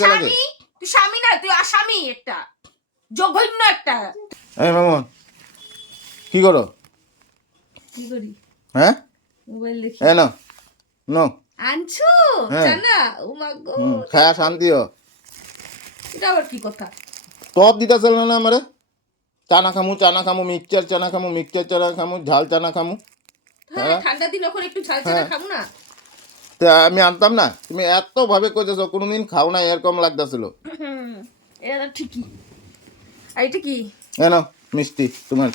স্বামী তুই স্বামী না, তুই আসামি একটা, জঘন্য একটা। এই মামুন কি করো? কি করি? হ্যাঁ মোবাইল দেখি। এ নাও নাও আনছো হ্যাঁ। জানা? ও মা গো, খায়া শান্তি হ। এটা আবার কি কথা? টপ দিতেছিল না আমারে, চানা খামু মিক্সচার চানা খামু মিক্সচার চানা খামু ঝাল চানা খামু। হ্যাঁ, ঠান্ডা দিন ওখানে একটু ঝাল চানা খাবো না? তা আমি আনতাম না, তুমি এত ভাবে কইতেছো, কোনোদিন খাও না এরকম লাগতেছিল। এটা তো ঠিকই। আর এটা কি? এ নাও মিষ্টি তোমার,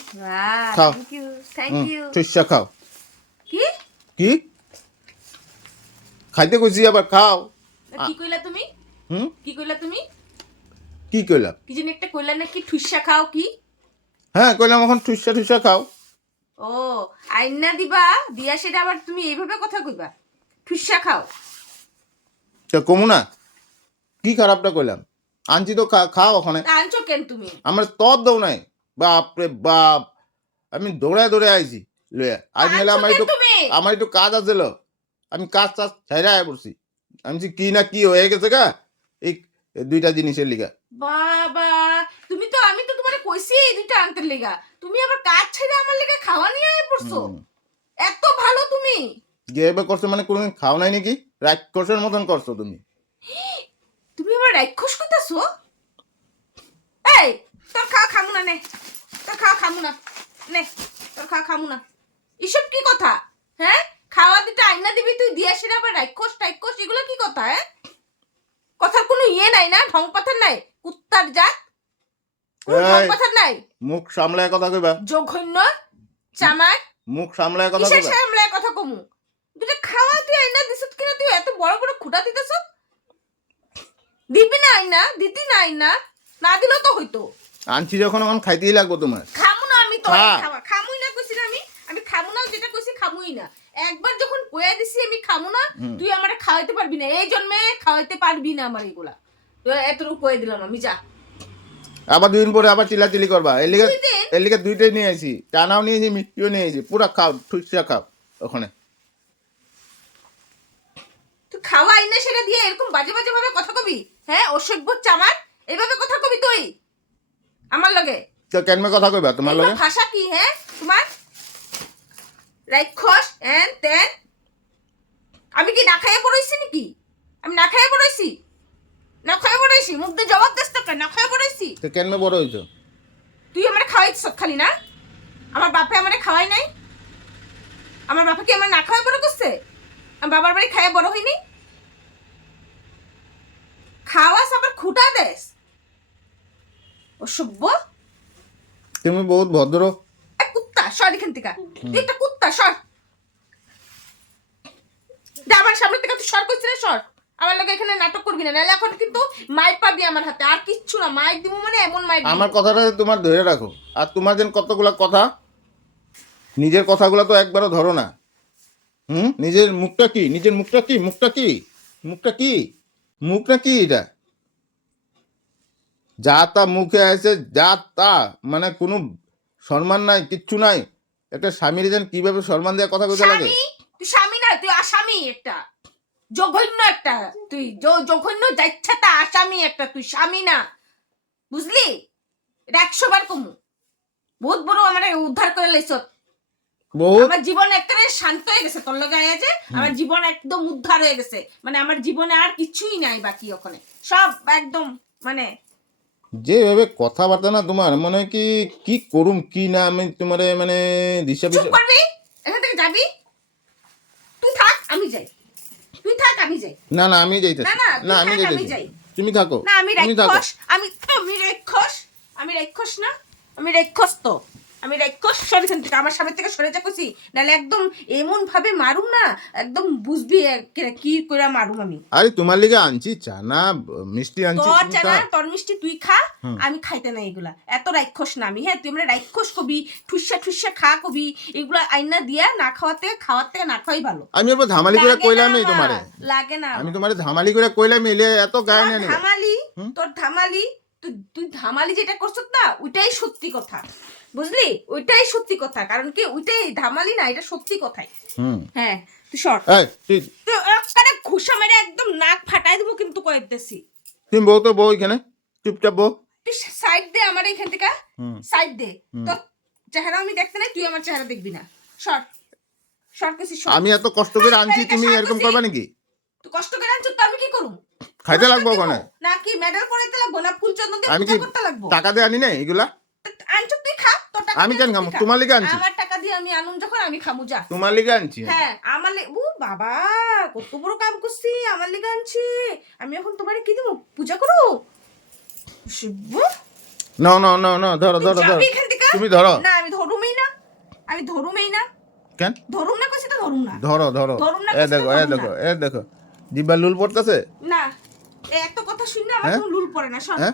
খাও। Thank you, thank you. ঠিকসা খাও। কি কি খাইতে কইছি আবার খাও। কি কইলা তুমি? কি কইলা তুমি? কি কইলাম? কি জানি একটা কইলা না, কি ঠুসা খাও কি? হ্যাঁ কইলাম এখন ঠুসা খাও। ও আইনা দিবা, দিয়া সেটা আবার তুমি এইভাবে কথা কইবা, ঠুসা খাও? তা কমু না, কি খারাপটা কইলাম? আনছি তো খাও ওখানে। আনছো কেন তুমি? আমার তপ দৌ নাই, বাপ রে বাপ, আমি দৌড়ায় আইছি লইয়া। আজ মেলে আমার একটু কাজ আছিল, আমি কাজ ছাইরা আয় পড়ছি। আমি কি না কি হয়ে গেছে গা এই দুইটা জিনিসের লিগা। বাবা, আমি তো তোমারে কইছি এই দুইটা আনতে লেগা, তুমি আবার কাজ ছেড়ে আমার লেগা খাওয়া নিয়ে আয় পড়ছো। এত ভালো তুমি? গেবে করছো মানে কোনোদিন খাও নাই নাকি? রাক্ষসের মতন করছো তুমি। তুমি আবার রাক্ষস কইতাছো? এই তোর খামু না, নে তোর খামু না, নে তোর খামু না। এসব কি কথা? হ্যাঁ, খাওয়া দিতে আইনা দিবি তুই, দিয়া সেটা আবার রাক্ষস টাক্ষস, এগুলো কি কথা? হ্যাঁ, কথার কোনো ইয়ে নাই না, ঢং পাথার নাই, কুত্তার জাত, ঢং পাথার নাই। মুখ সামলায় কথা কইবা। জঘন্য চামার, মুখ সামলায় কথা কিসের কইবা। সামলায় কথা কমু? দুটা খাওয়া তুই আইনা দিছত কিনা, তুই এত বড় বড় খুঁটা দিতেছ? দিবি না আইনা, দিতি না আইনা, না দিলেও তো হইতো। আনছি যখন এখন খাইতেই লাগবো তোমার। খামু না আমি তো, খামুই না কইছি না আমি খামু না, যেটা কইছি খামুই না। একবার যখন কইয়া দিছি আমি খামু না, তুই আমারে খাওয়াইতে পারবি না, এই জন্মে খাওয়াইতে পারবি না আমার এগুলা। তো এতটুকু কয়ে দিলাম আমি, যা। আবার 2 দিন পরে আবার চিল্লাচিল্লি করবা। এর লিগে দুইটাই নিয়ে আইছি, টানাও নিয়েছি মিষ্টিও নিয়ে আইছি, পুরা খাও ঠুসা খাও ওখানে। তুই খাওয়াই না সেটা দিয়ে এরকম বাজে বাজে ভাবে কথা কবি? হ্যাঁ, অসভ্য চামার, এইভাবে কথা কবি তুই আমার লগে? তো কেনমে কথা কইবা তোমার লগে? ভাষা কি হ্যাঁ তোমার? রাক্ষস এন তেন। আমি কি না খাইয়ে পড়াইছি নাকি? আমি না খাইয়ে পড়াইছি? না খাইয়ে পড়াইছি? মুখ দিয়ে জবাব দিস তো, না খাইয়ে পড়াইছি? তো কেনমে বড় হইছো? তুই আমারে খাওয়াইছ খালি না? আমার বাপে আমারে খাওয়াই নাই? আমার বাপা কি আমার না খাওয়াই বড় করছে? আমি বাবার বাড়ি খাইয়ে বড় হইনি? খাওয়াস আবার খুঁটা দেস, অসভ্য। তুমি বহুত ভদ্র। কুত্তা, সর এখান থেকে, তুই একটা কুত্তা, সর। আমার সামনে থেকে তুই সর, করছিস না সর। আমার লগে এখানে নাটক করবি না, নাহলে এখন কিন্তু মাইক পাবি আমার হাতে, আর কিচ্ছু না। মাইক দিব মানে এমন মাইক। আমার কথাটা তোমার ধরে রাখো, আর তোমার যেন কতগুলা কথা, নিজের কথাগুলো তো একবারও ধরো না। নিজের মুখটা কি, নিজের মুখটা কি, মুখটা কি, মুখটা কি, মুখটা কি? এটা যা তা মুখে আছে, যা তা, মানে কোনো সম্মান নাই, কিচ্ছু নাই। একটা স্বামীর যেন কিভাবে সম্মান দেওয়া কথা কইতে লাগে। তুই স্বামী না, তুই আসামি একটা, জঘন্য একটা। তুই জঘন্য যাচ্ছাতা আসামি একটা, তুই স্বামী না, বুঝলি? এটা 100 বার কমু। বহুত বড় আমার উদ্ধার করে লাইছ। আমার জীবন একেবারে শান্ত হয়ে গেছে তোর লগে আছে। আমার জীবন একদম উদ্ধার হয়ে গেছে, মানে আমার জীবনে আর কিছুই নাই বাকি, ওখানে সব একদম, মানে যেভাবে কথাবার্তা না তোমার, মনে হয় কি করুম কি না, আমি তোমার মানে দিশা চুপ করবি, এখান থেকে যাবি। তুই থাক আমি যাই, তুই থাক আমি যাই। না না আমি যাইতেছি, না আমি যাই, তুমি থাকো। না আমি রাক্ষস, আমি রাক্ষস, আমি রাক্ষস না, আমি রাক্ষস তো, আমি রাক্ষস। সরে এখান থেকে, আমার সামনে থেকে সরে যা কইছি, নাহলে একদম এমন ভাবে মারুম না, একদম বুঝবি কি করে মারুম আমি। আরে তোমার লিগে আনছি চানা মিষ্টি আনছি। তোর চানা তোর মিষ্টি তুই খা, আমি খাইতে না এগুলা। এত রাক্ষস না আমি। হ্যাঁ, তুই আমরা রাক্ষস কবি, ঠুসা খা কবি, এগুলা আইনা দিয়া না খাওয়াতে না খাওয়াই ভালো। আমি এবার ধামালি করে কইলাম এই তোমারে, লাগে না, আমি তোমারে ধামালি করে কইলাম এলে এত গায়ে না নিবা। ধামালি, তোর ধামালি, তুই ধামালি যেটা করছিস না, ওইটাই সত্যি কথা, বুঝলি? ওইটাই সত্যি কথা, কারণ কি ওইটাই ধামালি না, এটা সত্যি কথাই। হ্যাঁ তুই সর, তুই একটা ঘুষা মেরে একদম নাক ফাটাই দেবো কিন্তু কয়েকদেশি। তুমি বউ তো বউ এখানে চুপচাপ বউ। তুই সাইড দে আমার এখান থেকে, হুম। সাইড দে। হুম। তোর চেহারা আমি দেখতে নাই, তুই আমার চেহারা দেখবি না। সর সর কিছু সর। আমি এত কষ্ট করে আনছি, তুমি এরকম করবা নাকি? তুই কষ্ট করে আনছ তো আমি কি করুম? খাইতে লাগবো ওখানে? না কি মেডেল পরাইতে লাগবো, না ফুল চন্দন দিয়ে আমি পূজা কি করতে লাগবো? টাকা দিয়ে আনি নাই এগুলা? আনছ তুই খা, তোর টাকা আমি দিয়ে কেন তুই খামু? খা। তোমার লিগে আনছি। আমার টাকা দিয়ে আমি আনুন যখন আমি খামু, যা। তোমার লিগে আনছি। হ্যাঁ আমার ও বাবা, কত বড় কাম করছি, আমার লিগে আনছি। আমি এখন তোমারে কি দেবো, পূজা করো? শিব, না না না না, ধরো ধরো ধরো, যাবি এখান থেকে? তুমি ধরো। না আমি ধরুমই না, আমি ধরুমই না। কেন? ধরুম না কইছি তো ধরুম না। ধরো ধরো, ধরুম না এ কইছি তো দেখো এ ধরুম দেখো না। এ দেখো, জিব্বা লুল পড়তেছে। না এই একটা কথা শুনলে আমার হ্যাঁ? কোনো লুল পড়ে না। সর, হ্যাঁ?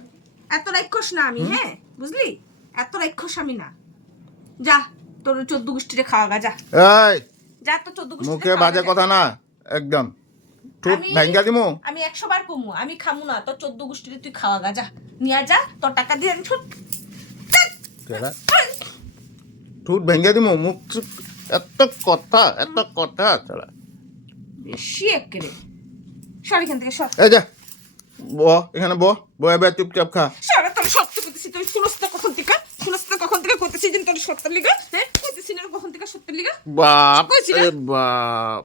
এত রাক্ষস না আমি, হ্যাঁ বুঝলি, এত রাক্ষস আমি না। যা তোর 14 গোষ্ঠীরে খাওয়া গা, যা এই যা, তো 14 গোষ্ঠীরে মুখে খাওয়া বাজে গা, কথা না, একদম ঠোঁট আমি- ভাঙ্গা দিমু। আমি 100 বার কমু, আমি খামু না তোর 14 গোষ্ঠীরে, তুই খাওয়া গা, যা নিয়া যা, তোর টাকা দিয়ে আমি কেডা? ঠোঁট ভেঙ্গে দিমু, মুখ এত কথা ছাড়া। বেশি একেরে। সর এখান থেকে, সর এই যা ব, এখানে ব, এবার চুপচাপ খা। সর। তোর সত্য করতেছি, তুই শুনস্তা কখন থেকে, শুনস্তা কখন থেকে করতেছি যে তোর সত্যের লিগা, হ্যাঁ কইতেছি না কখন থেকে সত্যের লিগা। বাপ কইছি না? রে বাপ।